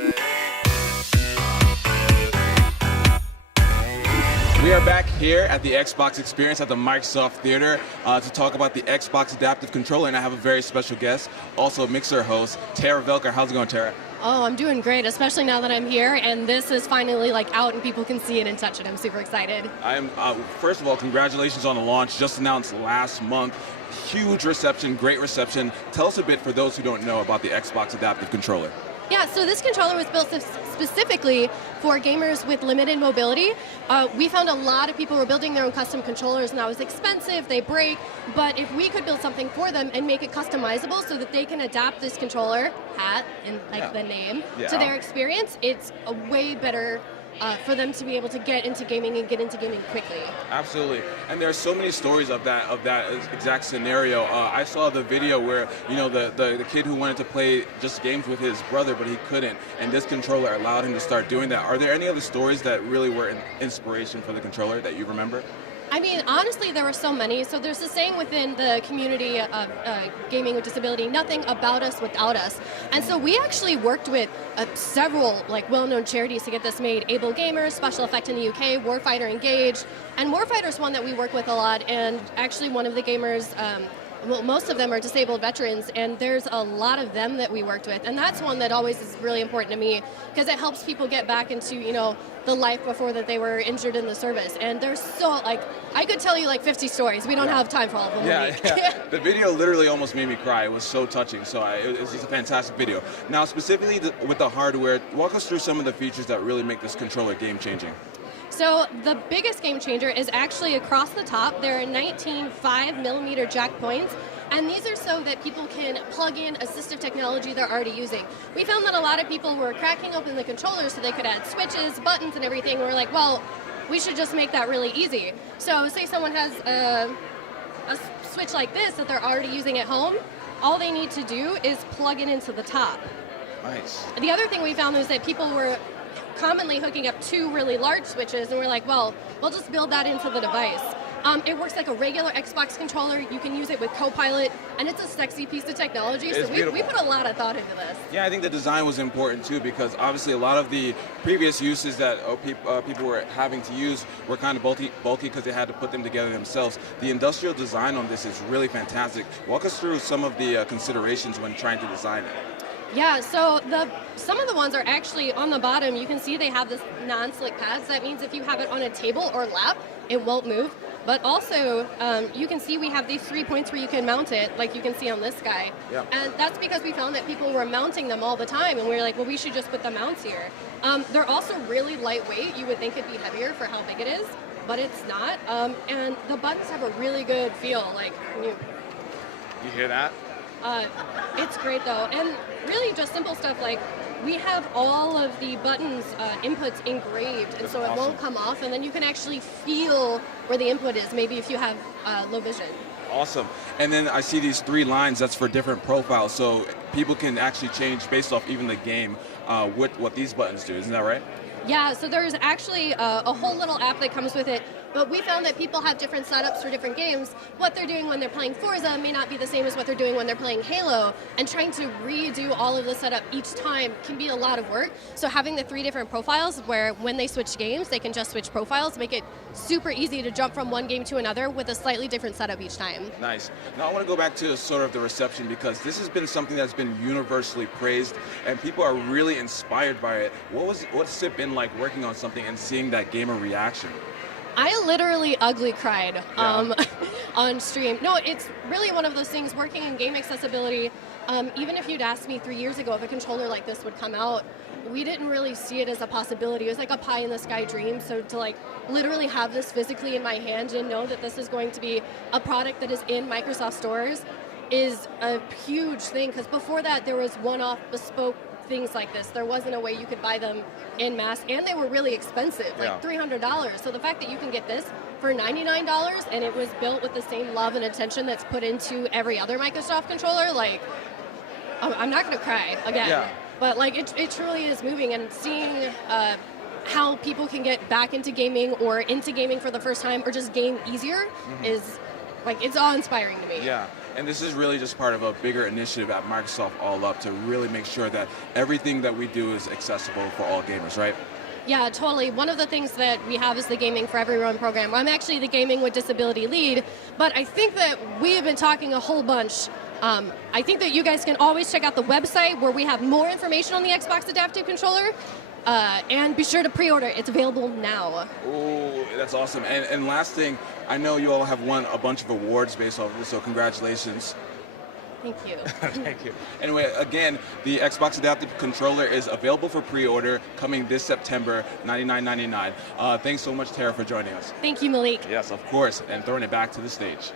We are back here at the Xbox Experience at the Microsoft Theater to talk about the Xbox Adaptive Controller, and I have a very special guest, also Mixer host, Tara Velker. How's it going, Tara? Oh, I'm doing great, especially now that I'm here and this is finally out and people can see it and touch it. I'm super excited. First of all, congratulations on the launch, just announced last month. Huge reception, great reception. Tell us a bit for those who don't know about the Xbox Adaptive Controller. Yeah, so this controller was built specifically for gamers with limited mobility. We found a lot of people were building their own custom controllers, and that was expensive, they break, but if we could build something for them and make it customizable so that they can adapt this controller, hat, and the name, to their experience, it's a way better for them to be able to get into gaming and get into gaming quickly. Absolutely, and there are so many stories of that exact scenario. I saw the video where the kid who wanted to play just games with his brother, but he couldn't, and this controller allowed him to start doing that. Are there any other stories that really were an inspiration for the controller that you remember? I mean, honestly, there were so many. So there's a saying within the community of gaming with disability, nothing about us without us. And so we actually worked with several well-known charities to get this made. Able Gamers, Special Effect in the UK, Warfighter Engage. And Warfighter's one that we work with a lot. And actually one of the gamers, well, most of them are disabled veterans, and there's a lot of them that we worked with. And that's one that always is really important to me because it helps people get back into, the life before that they were injured in the service. And there's so, I could tell you 50 stories. We don't have time for all of them. Yeah. The video literally almost made me cry. It was so touching. So it was just a fantastic video. Now, specifically with the hardware, walk us through some of the features that really make this controller game-changing. So the biggest game changer is actually across the top. There are 19 5mm jack points, and these are so that people can plug in assistive technology they're already using. We found that a lot of people were cracking open the controller so they could add switches, buttons, and everything. We're like, well, we should just make that really easy. So say someone has a switch like this that they're already using at home, all they need to do is plug it into the top. Nice. The other thing we found was that people were commonly hooking up two really large switches, and we're like, well, we'll just build that into the device. It works like a regular Xbox controller. You can use it with Copilot, and it's a sexy piece of technology. It's so we put a lot of thought into this. Yeah, I think the design was important too, because obviously a lot of the previous uses that people were having to use were kind of bulky because they had to put them together themselves. The industrial design on this is really fantastic. Walk us through some of the considerations when trying to design it. Yeah, so some of the ones are actually on the bottom. You can see they have this non-slick pads. That means if you have it on a table or lap, it won't move. But also, you can see we have these 3 points where you can mount it, like you can see on this guy. Yeah. And that's because we found that people were mounting them all the time, and we were like, well, we should just put the mounts here. They're also really lightweight. You would think it'd be heavier for how big it is, but it's not. And the buttons have a really good feel. You hear that? It's great though, and really just simple stuff like we have all of the buttons inputs engraved, and so it won't come off, and then you can actually feel where the input is, maybe if you have low vision. Awesome. And then I see these 3 lines that's for different profiles, so people can actually change based off even the game what these buttons do, isn't that right? Yeah, so there's actually a whole little app that comes with it, but we found that people have different setups for different games. What they're doing when they're playing Forza may not be the same as what they're doing when they're playing Halo, and trying to redo all of the setup each time can be a lot of work. So having the 3 different profiles where when they switch games, they can just switch profiles, make it super easy to jump from one game to another with a slightly different setup each time. Nice. Now I want to go back to sort of the reception, because this has been something that's been universally praised and people are really inspired by it. What's it been like working on something and seeing that gamer reaction? I literally ugly cried on stream. No, it's really one of those things, working in game accessibility, even if you'd asked me 3 years ago if a controller like this would come out, we didn't really see it as a possibility. It was like a pie in the sky dream. So to literally have this physically in my hand and know that this is going to be a product that is in Microsoft stores is a huge thing, because before that there was one-off bespoke things like this. There wasn't a way you could buy them in mass, and they were really expensive, like $300. So the fact that you can get this for $99 and it was built with the same love and attention that's put into every other Microsoft controller, I'm not going to cry again. Yeah. But it truly is moving, and seeing how people can get back into gaming or into gaming for the first time or just game easier is it's awe-inspiring to me. Yeah. And this is really just part of a bigger initiative at Microsoft All Up to really make sure that everything that we do is accessible for all gamers, right? Yeah, totally. One of the things that we have is the Gaming for Everyone program. I'm actually the Gaming with Disability lead, but I think that we have been talking a whole bunch. I think that you guys can always check out the website where we have more information on the Xbox Adaptive Controller. And be sure to pre-order. It's available now. Oh, that's awesome. And last thing, I know you all have won a bunch of awards based off of this, so congratulations. Thank you. Thank you. Anyway, again, the Xbox Adaptive Controller is available for pre-order coming this September, $99.99. Thanks so much, Tara, for joining us. Thank you, Malik. Yes, of course, and throwing it back to the stage.